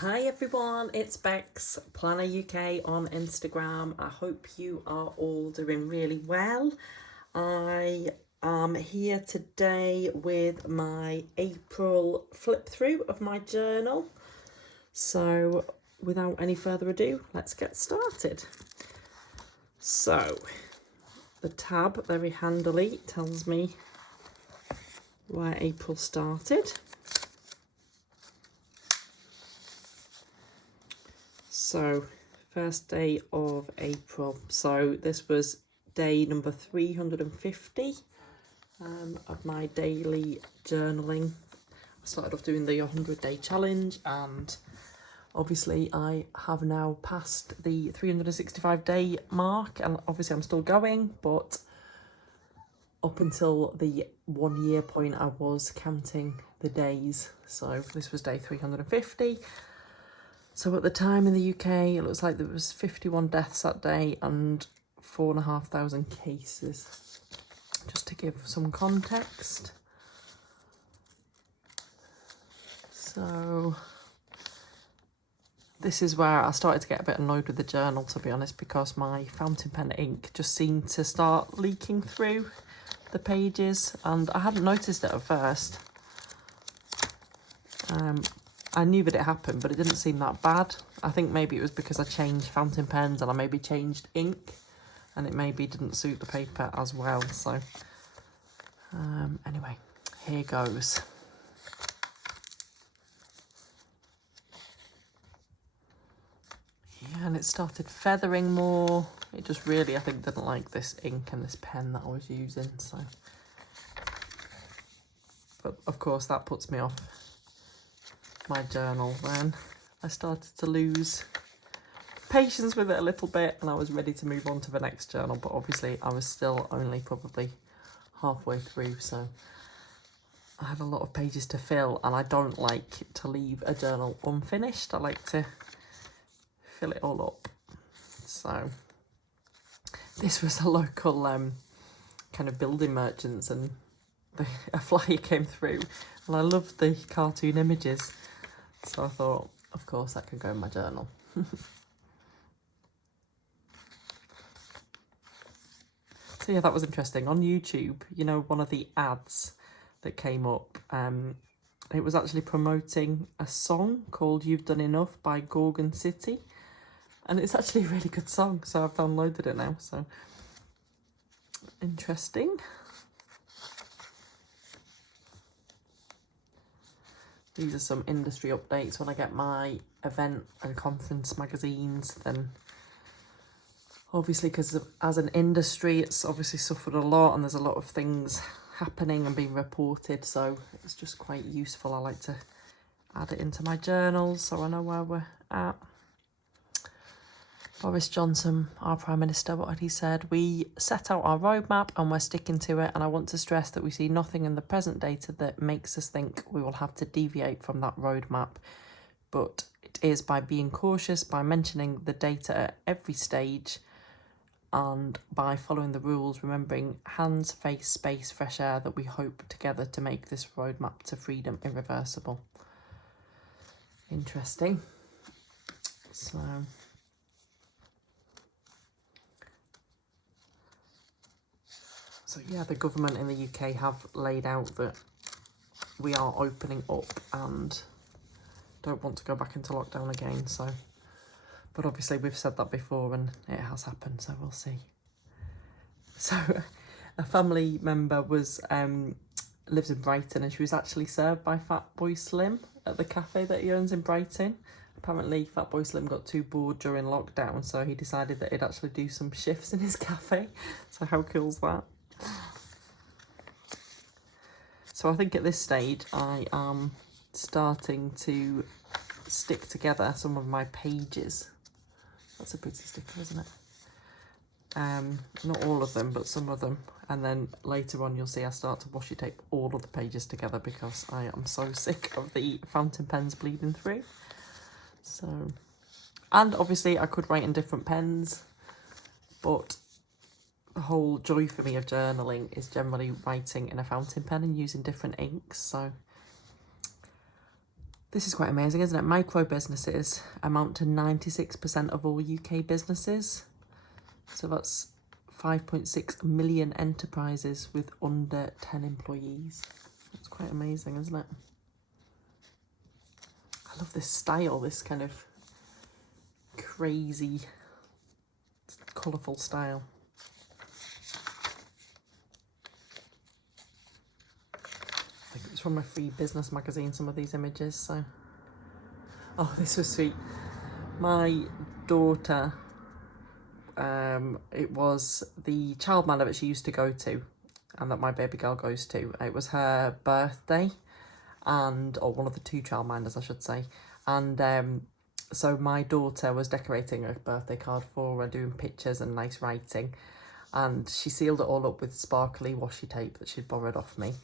Hi everyone, it's Bex, Planner UK on Instagram. I hope you are all doing really well. I am here today with my April flip through of my journal. So without any further ado, let's get started. So the tab very handily tells me where April started. So, first day of April. So this was day number 350 of my daily journaling. I started off doing the 100-day challenge, and obviously I have now passed the 365-day mark, and obviously I'm still going, but up until the 1 year point I was counting the days. So this was day 350. So at the time in the UK, it looks like there was 51 deaths that day and 4,500 cases, just to give some context. So this is where I started to get a bit annoyed with the journal, to be honest, because my fountain pen ink just seemed to start leaking through the pages, and I hadn't noticed it at first. I knew that it happened, but it didn't seem that bad. I think maybe it was because I changed fountain pens and I maybe changed ink, and it maybe didn't suit the paper as well. So anyway, here goes. Yeah, and it started feathering more. It just really, I think, didn't like this ink and this pen that I was using. So, but of course that puts me off my journal then. I started to lose patience with it a little bit, and I was ready to move on to the next journal, but obviously I was still only probably halfway through, so I had a lot of pages to fill, and I don't like to leave a journal unfinished. I like to fill it all up. So this was a local kind of building merchants, and a flyer came through, and I loved the cartoon images, so I thought, of course, that can go in my journal. So yeah, that was interesting. On YouTube, you know, one of the ads that came up, it was actually promoting a song called You've Done Enough by Gorgon City. And it's actually a really good song, so I've downloaded it now. So interesting. These are some industry updates. When I get my event and conference magazines, then obviously, because as an industry, it's obviously suffered a lot, and there's a lot of things happening and being reported, so it's just quite useful. I like to add it into my journals so I know where we're at. Boris Johnson, our Prime Minister, what had he said? We set out our roadmap and we're sticking to it, and I want to stress that we see nothing in the present data that makes us think we will have to deviate from that roadmap, but it is by being cautious, by mentioning the data at every stage, and by following the rules, remembering hands, face, space, fresh air, that we hope together to make this roadmap to freedom irreversible. Interesting. So yeah, the government in the UK have laid out that we are opening up and don't want to go back into lockdown again. So, but obviously we've said that before and it has happened, so we'll see. So a family member was lives in Brighton, and she was actually served by Fatboy Slim at the cafe that he owns in Brighton. Apparently Fatboy Slim got too bored during lockdown, so he decided that he'd actually do some shifts in his cafe. So how cool's that? So I think at this stage I am starting to stick together some of my pages. That's a pretty sticker, isn't it? Not all of them, but some of them. And then later on you'll see I start to washi tape all of the pages together because I am so sick of the fountain pens bleeding through. So, and obviously I could write in different pens, but the whole joy for me of journaling is generally writing in a fountain pen and using different inks. So This is quite amazing, isn't it? Micro businesses amount to 96% of all UK businesses. So that's 5.6 million enterprises with under 10 employees. It's quite amazing, isn't it? I love this style, this kind of crazy, colourful style. I think it was from a free business magazine, some of these images, so. Oh, this was sweet. My daughter, it was the childminder that she used to go to and that my baby girl goes to. It was her birthday, or one of the two childminders, I should say. And so my daughter was decorating a birthday card for her, doing pictures and nice writing. And she sealed it all up with sparkly washi tape that she'd borrowed off me.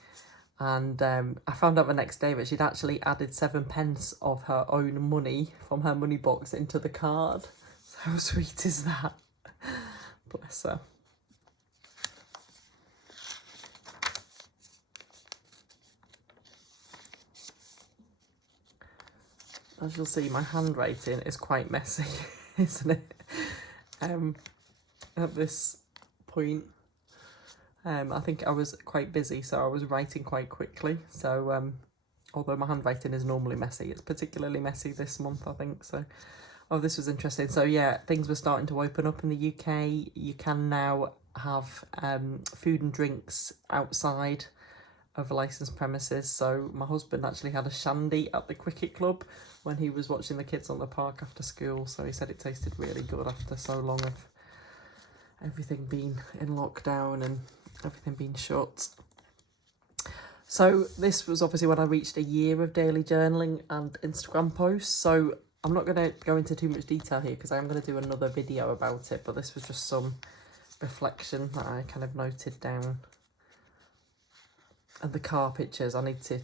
And I found out the next day that she'd actually added 7p of her own money from her money box into the card. So how sweet is that? Bless her. As you'll see, my handwriting is quite messy, isn't it? At this point, I think I was quite busy, so I was writing quite quickly. So although my handwriting is normally messy, it's particularly messy this month, I think. So, oh, this was interesting. So yeah, things were starting to open up in the UK. You can now have food and drinks outside of licensed premises. So my husband actually had a shandy at the cricket club when he was watching the kids on the park after school. So he said it tasted really good after so long of everything being in lockdown and everything being shut. So this was obviously when I reached a year of daily journaling and Instagram posts. So I'm not going to go into too much detail here because I'm going to do another video about it, but this was just some reflection that I kind of noted down. And the car pictures, I need to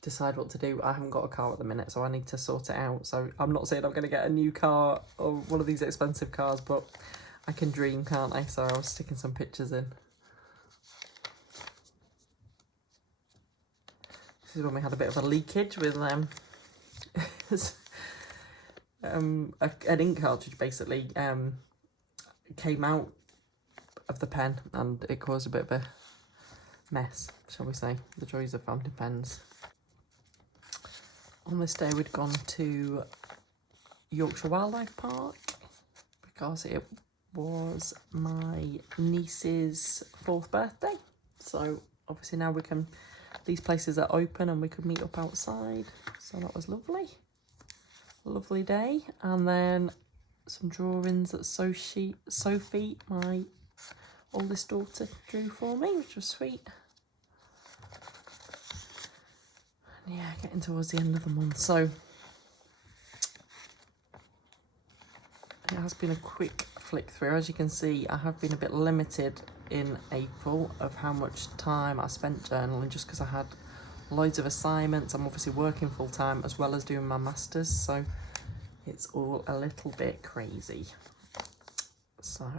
decide what to do. I haven't got a car at the minute, so I need to sort it out. So I'm not saying I'm going to get a new car or one of these expensive cars, but I can dream, can't I? So I was sticking some pictures in. This is when we had a bit of a leakage with an ink cartridge basically came out of the pen and it caused a bit of a mess, shall we say. The joys of fountain pens. On this day we'd gone to Yorkshire Wildlife Park because it was my niece's 4th birthday. So obviously now these places are open and we could meet up outside. So that was lovely. Lovely day. And then some drawings that Sophie, my oldest daughter, drew for me, which was sweet. And yeah, getting towards the end of the month. So it has been a quick flick through. As you can see, I have been a bit limited in April of how much time I spent journaling just because I had loads of assignments. I'm obviously working full time as well as doing my masters, so it's all a little bit crazy. So,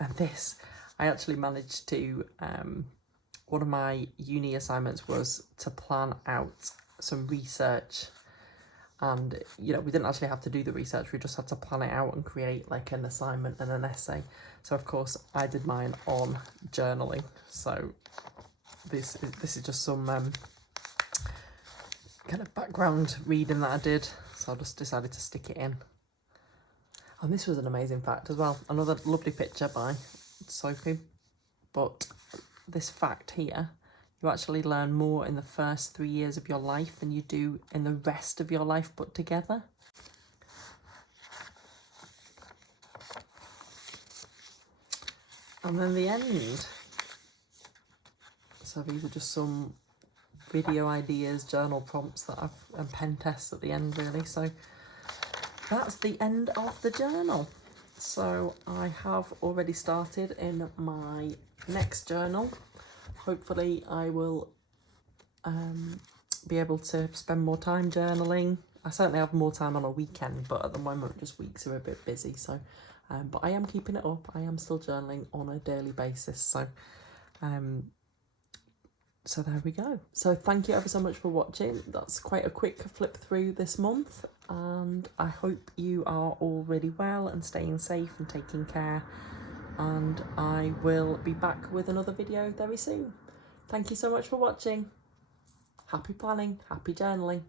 and this, I actually managed to, one of my uni assignments was to plan out some research. And, you know, we didn't actually have to do the research. We just had to plan it out and create like an assignment and an essay. So, of course, I did mine on journaling. So this is just some kind of background reading that I did. So I just decided to stick it in. And this was an amazing fact as well. Another lovely picture by Sophie. But this fact here, you actually learn more in the first 3 years of your life than you do in the rest of your life put together. And then the end. So these are just some video ideas, journal prompts and pen tests at the end really. So that's the end of the journal. So I have already started in my next journal. Hopefully I will be able to spend more time journaling. I certainly have more time on a weekend, but at the moment just weeks are a bit busy. So, but I am keeping it up. I am still journaling on a daily basis. So So there we go. So thank you ever so much for watching. That's quite a quick flip through this month, and I hope you are all really well and staying safe and taking care, and I will be back with another video very soon. Thank you so much for watching. Happy planning, happy journaling.